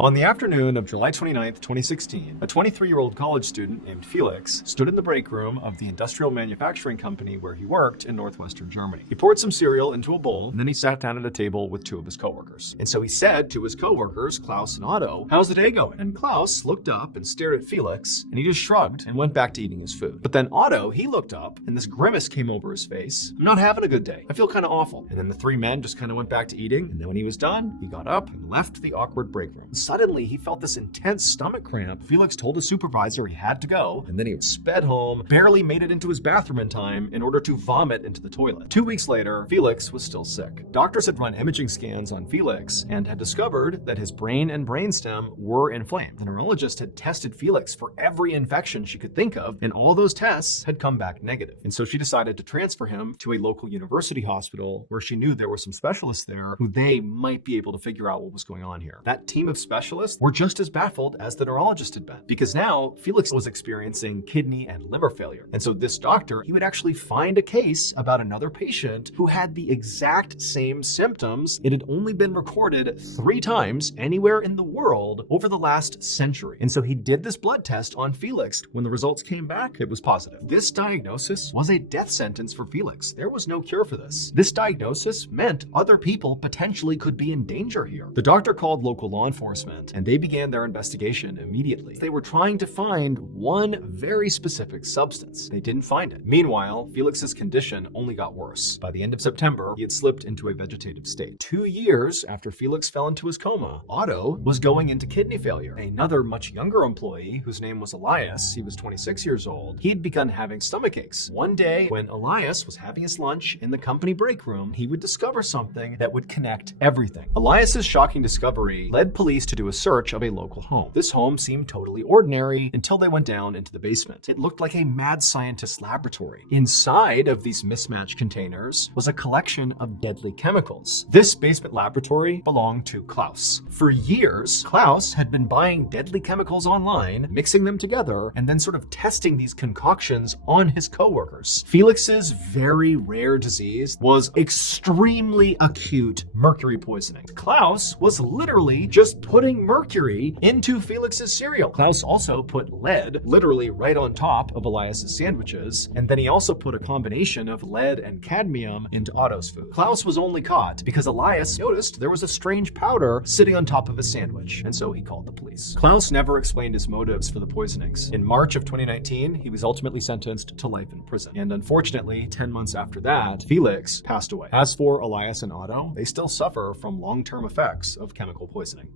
On the afternoon of July 29th, 2016, a 23-year-old college student named Felix stood in the break room of the industrial manufacturing company where he worked in northwestern Germany. He poured some cereal into a bowl, and then he sat down at a table with two of his coworkers. And so he said to his coworkers, Klaus and Otto, "How's the day going?" And Klaus looked up and stared at Felix, and he just shrugged and went back to eating his food. But then Otto, he looked up, and this grimace came over his face. "I'm not having a good day. I feel kind of awful." And then the three men just kind of went back to eating, and then when he was done, he got up and left the awkward break room. Suddenly, he felt this intense stomach cramp. Felix told his supervisor he had to go, and then he sped home, barely made it into his bathroom in time in order to vomit into the toilet. 2 weeks later, Felix was still sick. Doctors had run imaging scans on Felix and had discovered that his brain and brainstem were inflamed. The neurologist had tested Felix for every infection she could think of, and all those tests had come back negative. And so she decided to transfer him to a local university hospital where she knew there were some specialists there who they might be able to figure out what was going on here. That team of specialists were just as baffled as the neurologist had been, because now Felix was experiencing kidney and liver failure. And so this doctor, he would actually find a case about another patient who had the exact same symptoms. It had only been recorded 3 times anywhere in the world over the last century. And so he did this blood test on Felix. When the results came back, it was positive. This diagnosis was a death sentence for Felix. There was no cure for this. This diagnosis meant other people potentially could be in danger here. The doctor called local law enforcement, and they began their investigation immediately. They were trying to find one very specific substance. They didn't find it. Meanwhile, Felix's condition only got worse. By the end of September, he had slipped into a vegetative state. 2 years after Felix fell into his coma, Otto was going into kidney failure. Another much younger employee, whose name was Elias, he was 26 years old, he had begun having stomach aches. One day, when Elias was having his lunch in the company break room, he would discover something that would connect everything. Elias's shocking discovery led police to do a search of a local home. This home seemed totally ordinary until they went down into the basement. It looked like a mad scientist's laboratory. Inside of these mismatched containers was a collection of deadly chemicals. This basement laboratory belonged to Klaus. For years, Klaus had been buying deadly chemicals online, mixing them together, and then sort of testing these concoctions on his coworkers. Felix's very rare disease was extremely acute mercury poisoning. Klaus was literally just putting mercury into Felix's cereal. Klaus also put lead literally right on top of Elias's sandwiches, and then he also put a combination of lead and cadmium into Otto's food. Klaus was only caught because Elias noticed there was a strange powder sitting on top of his sandwich, and so he called the police. Klaus never explained his motives for the poisonings. In March of 2019, he was ultimately sentenced to life in prison. And unfortunately, 10 months after that, Felix passed away. As for Elias and Otto, they still suffer from long-term effects of chemical poisoning.